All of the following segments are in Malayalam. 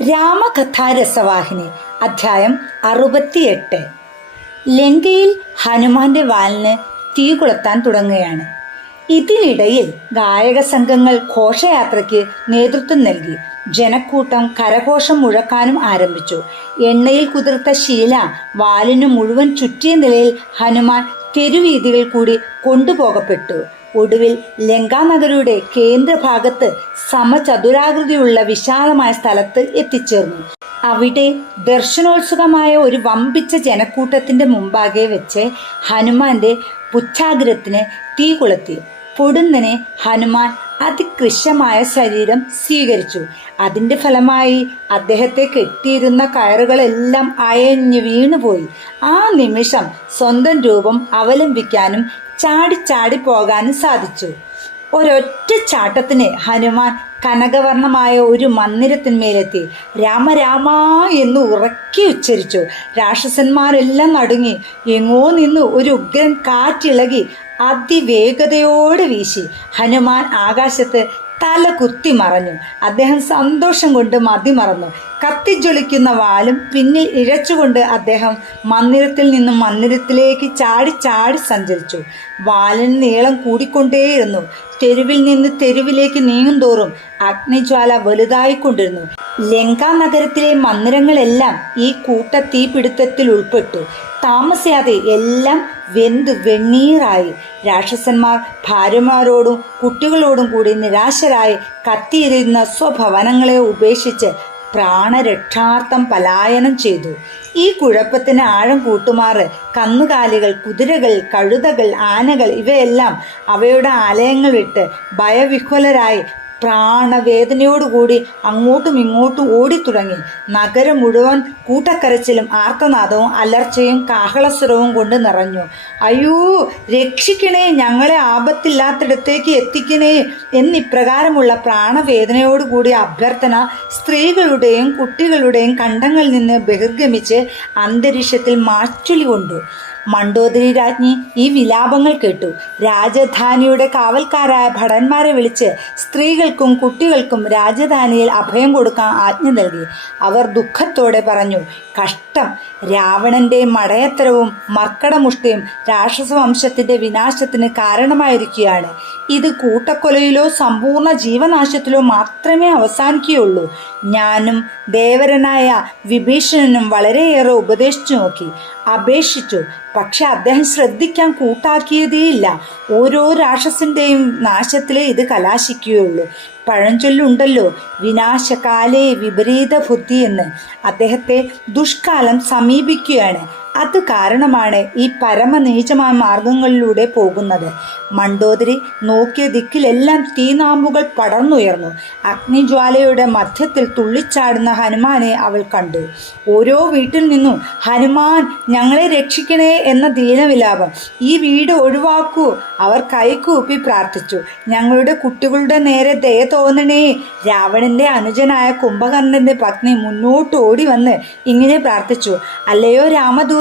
രാമകഥാരസവാഹിനി അധ്യായം 68. ലങ്കയിൽ ഹനുമാന്റെ വാലിന് തീ കൊളുത്താൻ തുടങ്ങുകയാണ്. ഇതിനിടയിൽ ഗായക സംഘങ്ങൾ ഘോഷയാത്രയ്ക്ക് നേതൃത്വം നൽകി. ജനക്കൂട്ടം കരഘോഷം മുഴക്കാനും ആരംഭിച്ചു. എണ്ണയിൽ കുതിർത്ത ശീല വാലിനു മുഴുവൻ ചുറ്റിയ നിലയിൽ ഹനുമാൻ തെരുവീതികൾ കൂടി കൊണ്ടുപോകപ്പെട്ടു. ഒടുവിൽ ലങ്കാനഗരിയുടെ കേന്ദ്രഭാഗത്ത് സമചതുരാകൃതിയുള്ള വിശാലമായ സ്ഥലത്ത് എത്തിച്ചേർന്നു. അവിടെ ദർശനോത്സുകമായ ഒരു വമ്പിച്ച ജനക്കൂട്ടത്തിന്റെ മുമ്പാകെ വെച്ച് ഹനുമാന്റെ പുച്ഛാഗ്രത്തിന് തീ കൊളുത്തി. പൊടുന്നനെ ഹനുമാൻ അതികൃശമായ ശരീരം സ്വീകരിച്ചു. അതിന്റെ ഫലമായി അദ്ദേഹത്തെ കെട്ടിയിരുന്ന കയറുകളെല്ലാം അയഞ്ഞു വീണുപോയി. ആ നിമിഷം സ്വന്തം രൂപം അവലംബിക്കാനും ചാടി പോകാനും സാധിച്ചു. ഒരൊറ്റ ചാട്ടത്തിന് ഹനുമാൻ കനകവർണമായ ഒരു മന്ദിരത്തിന്മേലെത്തി. രാമ രാമ എന്ന് ഉറക്കി ഉച്ചരിച്ചു. രാക്ഷസന്മാരെല്ലാം നടുങ്ങി. എങ്ങോ നിന്ന് ഒരു ഉഗ്രൻ കാറ്റിളകി അതിവേഗതയോടെ വീശി. ഹനുമാൻ ആകാശത്ത് തല കുത്തി മറഞ്ഞു. അദ്ദേഹം സന്തോഷം കൊണ്ട് മതിമറന്നു. കത്തിജ്വലിക്കുന്ന വാലും പിന്നിൽ ഇഴച്ചുകൊണ്ട് അദ്ദേഹം മന്ദിരത്തിൽ നിന്നും മന്ദിരത്തിലേക്ക് ചാടി സഞ്ചരിച്ചു. വാലിന് നീളം കൂടിക്കൊണ്ടേയിരുന്നു. തെരുവിൽ നിന്ന് തെരുവിലേക്ക് നീങ്ങുന്തോറും അഗ്നിജ്വാല വലുതായിക്കൊണ്ടിരുന്നു. ലങ്കാ നഗരത്തിലെ മന്ദിരങ്ങളെല്ലാം ഈ കൂട്ട തീപിടുത്തത്തിൽ ഉൾപ്പെട്ടു. താമസിയാതെ എല്ലാം വെന്ത് വെണ്ണീറായി. രാക്ഷസന്മാർ ഭാര്യമാരോടും കുട്ടികളോടും കൂടി നിരാശരായി കത്തിയിരുന്ന സ്വഭവനങ്ങളെ ഉപേക്ഷിച്ച് പ്രാണരക്ഷാർത്ഥം പലായനം ചെയ്തു. ഈ കുഴപ്പത്തിന് ആഴം കൂട്ടുമാറ് കന്നുകാലികൾ, കുതിരകൾ, കഴുതകൾ, ആനകൾ ഇവയെല്ലാം അവയുടെ ആലയങ്ങൾ വിട്ട് ഭയവിഹ്വലരായി പ്രാണവേദനയോടുകൂടി അങ്ങോട്ടും ഇങ്ങോട്ടും ഓടിത്തുടങ്ങി. നഗരം മുഴുവൻ കൂട്ടക്കരച്ചിലും ആർത്തനാദവും അലർച്ചയും കാഹളസ്വരവും കൊണ്ട് നിറഞ്ഞു. അയ്യോ, രക്ഷിക്കണേ, ഞങ്ങളെ ആപത്തില്ലാത്തിടത്തേക്ക് എത്തിക്കണേ എന്നിപ്രകാരമുള്ള പ്രാണവേദനയോടുകൂടി അഭ്യർത്ഥന സ്ത്രീകളുടെയും കുട്ടികളുടെയും കണ്ഠങ്ങളിൽ നിന്ന് ബഹിർഗമിച്ച് അന്തരീക്ഷത്തിൽ മാറ്റൊലി കൊണ്ടു. മണ്ഡോദരി രാജ്ഞി ഈ വിലാപങ്ങൾ കേട്ടു. രാജധാനിയുടെ കാവൽക്കാരായ ഭടന്മാരെ വിളിച്ച് സ്ത്രീകൾക്കും കുട്ടികൾക്കും രാജധാനിയിൽ അഭയം കൊടുക്കാൻ ആജ്ഞ നൽകി. അവർ ദുഃഖത്തോടെ പറഞ്ഞു, കഷ്ടം! രാവണന്റെ മടയത്തരവും മർക്കടമുഷ്ടിയും രാക്ഷസവംശത്തിന്റെ വിനാശത്തിന് കാരണമായിരിക്കുകയാണ്. ഇത് കൂട്ടക്കൊലയിലോ സമ്പൂർണ്ണ ജീവനാശത്തിലോ മാത്രമേ അവസാനിക്കുകയുള്ളൂ. ഞാനും ദേവരനായ വിഭീഷണനും വളരെയേറെ ഉപദേശിച്ചു നോക്കി, അപേക്ഷിച്ചു. പക്ഷെ അദ്ദേഹം ശ്രദ്ധിക്കാൻ കൂട്ടാക്കിയതേയില്ല. ഓരോ രാക്ഷസിന്റെയും നാശത്തിലേ ഇത് കലാശിക്കുകയുള്ളൂ. പഴഞ്ചൊല്ലുണ്ടല്ലോ, വിനാശകാലേ വിപരീത ബുദ്ധി എന്ന്. അദ്ദേഹത്തെ ദുഷ്കാലം സമീപിക്കുകയാണ്. അത് കാരണമാണ് ഈ പരമനീചമായ മാർഗങ്ങളിലൂടെ പോകുന്നത്. മണ്ഡോദരി നോക്കിയ ദിക്കിലെല്ലാം തീനാമ്പുകൾ പടർന്നുയർന്നു. അഗ്നിജ്വാലയുടെ മധ്യത്തിൽ തുള്ളിച്ചാടുന്ന ഹനുമാനെ അവൾ കണ്ടു. ഓരോ വീട്ടിൽ നിന്നും ഹനുമാൻ ഞങ്ങളെ രക്ഷിക്കണേ എന്ന ദീനവിലാപം. ഈ വീട് ഒഴിവാക്കൂ. അവർ കൈകൂപ്പി പ്രാർത്ഥിച്ചു. ഞങ്ങളുടെ കുട്ടികളുടെ നേരെ ദയ തോന്നണേ. രാവണന്റെ അനുജനായ കുംഭകർണന്റെ പത്നി മുന്നോട്ട് ഓടി വന്ന് ഇങ്ങനെ പ്രാർത്ഥിച്ചു, അല്ലയോ രാമദൂത,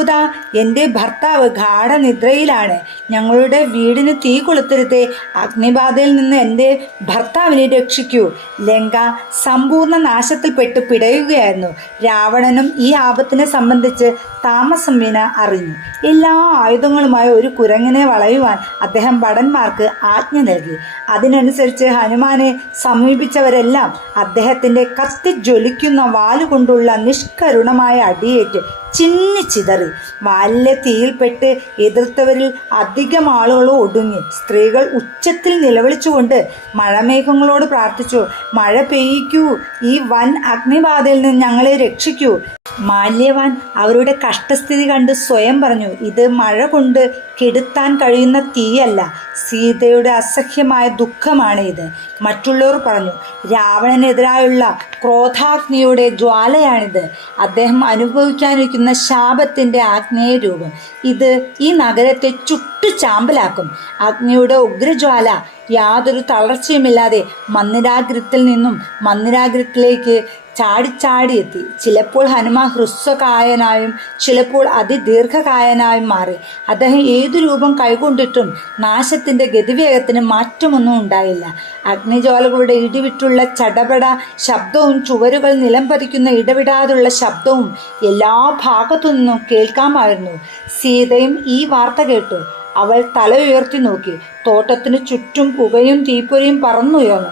എൻ്റെ ഭർത്താവ് ഗാഠനിദ്രയിലാണ്. ഞങ്ങളുടെ വീടിന് തീ കൊളുത്തരുതേ. അഗ്നിബാധയിൽ നിന്ന് എൻ്റെ ഭർത്താവിനെ രക്ഷിക്കൂ. ലങ്ക സമ്പൂർണ്ണ നാശത്തിൽപ്പെട്ട് പിടയുകയായിരുന്നു. രാവണനും ഈ ആപത്തിനെ സംബന്ധിച്ച് താമസം വിന അറിഞ്ഞു. എല്ലാ ആയുധങ്ങളുമായി ഒരു കുരങ്ങിനെ വളയുവാൻ അദ്ദേഹം ഭടന്മാർക്ക് ആജ്ഞ നൽകി. അതിനനുസരിച്ച് ഹനുമാനെ സമീപിച്ചവരെല്ലാം അദ്ദേഹത്തിൻ്റെ കത്തിജ്വലിക്കുന്ന വാലുകൊണ്ടുള്ള നിഷ്കരുണമായ അടിയേറ്റ് ചിന്നിച്ചിതറി. വാലിലെ തീയിൽപ്പെട്ട് എതിർത്തവരിൽ അധികം ആളുകളും ഒടുങ്ങി. സ്ത്രീകൾ ഉച്ചത്തിൽ നിലവിളിച്ചുകൊണ്ട് മഴമേഘങ്ങളോട് പ്രാർത്ഥിച്ചു, മഴ പെയ്യിക്കൂ, ഈ വൻ അഗ്നിബാധയിൽ നിന്ന് ഞങ്ങളെ രക്ഷിക്കൂ. മാല്യവാൻ അവരുടെ കഷ്ടസ്ഥിതി കണ്ട് സ്വയം പറഞ്ഞു, ഇത് മഴ കൊണ്ട് കെടുത്താൻ കഴിയുന്ന തീയല്ല, സീതയുടെ അസഹ്യമായ ദുഃഖമാണ് ഇത്. മറ്റുള്ളവർ പറഞ്ഞു, രാവണനെതിരായുള്ള ക്രോധാഗ്നിയുടെ ജ്വാലയാണിത്. അദ്ദേഹം അനുഭവിക്കാനിരിക്കുന്ന ശാപത്തിന്റെ ആഗ്നേയ രൂപം. ഇത് ഈ നഗരത്തെ ചുട്ടു ചാമ്പലാക്കും. അഗ്നിയുടെ ഉഗ്രജ്വാല യാതൊരു തളർച്ചയുമില്ലാതെ മന്ദിരാഗ്രത്തിൽ നിന്നും മന്ദിരാഗ്രത്തിലേക്ക് ചാടിച്ചാടിയെത്തി. ചിലപ്പോൾ ഹനുമാൻ ഹ്രസ്വകായനായും ചിലപ്പോൾ അതിദീർഘകായനായും മാറി. അദ്ദേഹം ഏതു രൂപം കൈകൊണ്ടിട്ടും നാശത്തിന്റെ ഗതിവേഗത്തിന് മാറ്റമൊന്നും ഉണ്ടായില്ല. അഗ്നിജ്വാലകളുടെ ഇടിവിട്ടുള്ള ചടപട ശബ്ദവും ചുവരുകൾ നിലംപതിക്കുന്ന ഇടവിടാതുള്ള ശബ്ദവും എല്ലാ ഭാഗത്തു നിന്നും കേൾക്കാമായിരുന്നു. സീതയും ഈ വാർത്ത കേട്ടു. അവൾ തല ഉയർത്തി നോക്കി. തോട്ടത്തിനു ചുറ്റും പുകയും തീപ്പൊരിയും പറന്നുയർന്നു.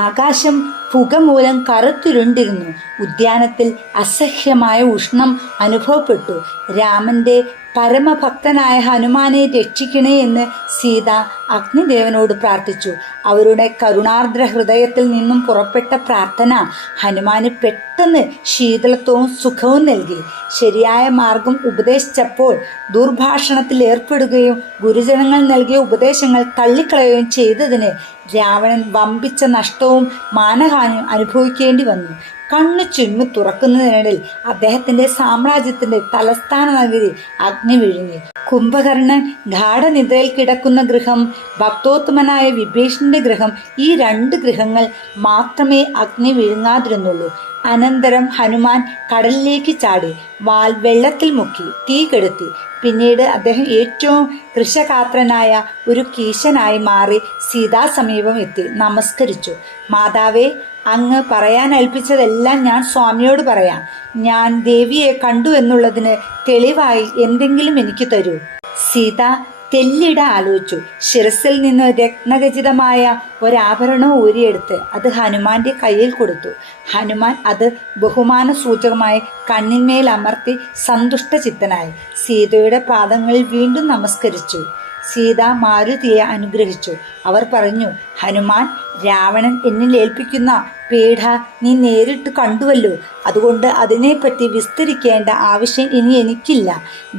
ആകാശം പുക മൂലം കറുത്തിരുണ്ടിരുന്നു. ഉദ്യാനത്തിൽ അസഹ്യമായ ഉഷ്ണം അനുഭവപ്പെട്ടു. രാമന്റെ പരമഭക്തനായ ഹനുമാനെ രക്ഷിക്കണേ എന്ന് സീത അഗ്നിദേവനോട് പ്രാർത്ഥിച്ചു. അവരുടെ കരുണാർദ്ര ഹൃദയത്തിൽ നിന്നും പുറപ്പെട്ട പ്രാർത്ഥന ഹനുമാന് പെട്ടെന്ന് ശീതളത്വവും സുഖവും നൽകി. ശരിയായ മാർഗം ഉപദേശിച്ചപ്പോൾ ദുർഭാഷണത്തിൽ ഏർപ്പെടുകയും ഗുരുജനങ്ങൾ നൽകിയ ഉപദേശങ്ങൾ തള്ളിക്കളയുകയും ചെയ്തതിന് രാവണൻ വമ്പിച്ച നഷ്ടവും മാനഹാനിയും അനുഭവിക്കേണ്ടി വന്നു. കണ്ണു ചിമ്മി തുറക്കുന്നതിനിടയിൽ അദ്ദേഹത്തിന്റെ സാമ്രാജ്യത്തിന്റെ തലസ്ഥാന നഗരി അഗ്നി വിഴുങ്ങി. കുംഭകർണൻ ഗാഠനിദ്രയിൽ കിടക്കുന്ന ഗൃഹം, ഭക്തോത്തമനായ വിഭീഷണന്റെ ഗൃഹം, ഈ 2 ഗൃഹങ്ങൾ മാത്രമേ അഗ്നി വിഴുങ്ങാതിരുന്നുള്ളൂ. അനന്തരം ഹനുമാൻ കടലിലേക്ക് ചാടി വാൽ വെള്ളത്തിൽ മുക്കി തീ കെടുത്തി. പിന്നീട് അദ്ദേഹം ഏറ്റവും കൃശകാത്രനായ ഒരു കീശനായി മാറി സീതാസമീപം എത്തി നമസ്കരിച്ചു. മാതാവേ, അങ്ങ് പറയാൻ ഏൽപ്പിച്ചതെല്ലാം ഞാൻ സ്വാമിയോട് പറയാം. ഞാൻ ദേവിയെ കണ്ടു എന്നുള്ളതിന് തെളിവായി എന്തെങ്കിലും എനിക്ക് തരൂ. സീത തെല്ലിട ആലോചിച്ചു. ശിരസിൽ നിന്ന് രത്നഖചിതമായ ഒരാഭരണം ഊരിയെടുത്ത് അത് ഹനുമാന്റെ കയ്യിൽ കൊടുത്തു. ഹനുമാൻ അത് ബഹുമാന സൂചകമായി കണ്ണിന്മേൽ അമർത്തി സന്തുഷ്ടചിത്തനായി സീതയുടെ പാദങ്ങളിൽ വീണ്ടും നമസ്കരിച്ചു. സീത മാരുതിയെ അനുഗ്രഹിച്ചു. അവർ പറഞ്ഞു, ഹനുമാൻ, രാവണൻ എന്നിൽ ഏൽപ്പിക്കുന്ന പീഡ നീ നേരിട്ട് കണ്ടുവല്ലോ. അതുകൊണ്ട് അതിനെപ്പറ്റി വിസ്തരിക്കേണ്ട ആവശ്യം ഇനി എനിക്കില്ല.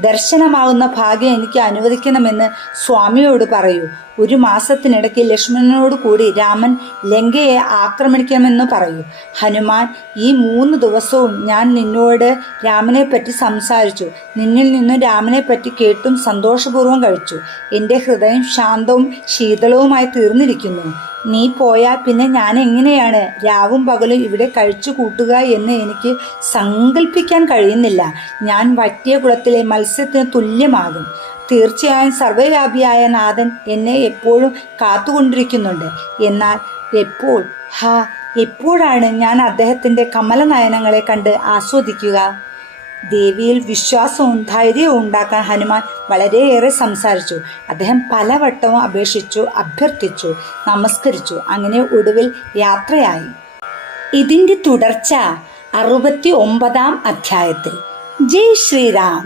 ദർശനമാകുന്ന ഭാഗ്യം എനിക്ക് അനുവദിക്കണമെന്ന് സ്വാമിയോട് പറയൂ. 1 മാസത്തിനിടയ്ക്ക് ലക്ഷ്മണനോട് കൂടി രാമൻ ലങ്കയെ ആക്രമിക്കണമെന്ന് പറയൂ. ഹനുമാൻ, ഈ 3 ദിവസവും ഞാൻ നിന്നോട് രാമനെപ്പറ്റി സംസാരിച്ചു. നിന്നിൽ നിന്നും രാമനെപ്പറ്റി കേട്ടും സന്തോഷപൂർവ്വം കഴിച്ചു. എൻ്റെ ഹൃദയം ശാന്തവും ശീതളവുമായി തീർന്നിരിക്കുന്നു. നീ പോയാൽ പിന്നെ ഞാൻ എങ്ങനെയാണ് രാവും പകലും ഇവിടെ കഴിച്ചു കൂട്ടുക എന്ന് എനിക്ക് സങ്കല്പിക്കാൻ കഴിയുന്നില്ല. ഞാൻ വറ്റിയ കുളത്തിലെ മത്സ്യത്തിന് തുല്യമാകും. തീർച്ചയായും സർവ്വവ്യാപിയായ നാഥൻ എന്നെ എപ്പോഴും കാത്തുകൊണ്ടിരിക്കുന്നുണ്ട്. എന്നാൽ എപ്പോഴാണ് ഞാൻ അദ്ദേഹത്തിൻ്റെ കമലനയനങ്ങളെ കണ്ട് ആസ്വദിക്കുക? ദേവിയിൽ വിശ്വാസവും ധൈര്യവും ഉണ്ടാക്കാൻ ഹനുമാൻ വളരെയേറെ സംസാരിച്ചു. അദ്ദേഹം പലവട്ടവും അപേക്ഷിച്ചു, അഭ്യർത്ഥിച്ചു, നമസ്കരിച്ചു. അങ്ങനെ ഒടുവിൽ യാത്രയായി. ഇതിൻ്റെ തുടർച്ച 69-ാം അധ്യായത്തിൽ. ജയ് ശ്രീറാം.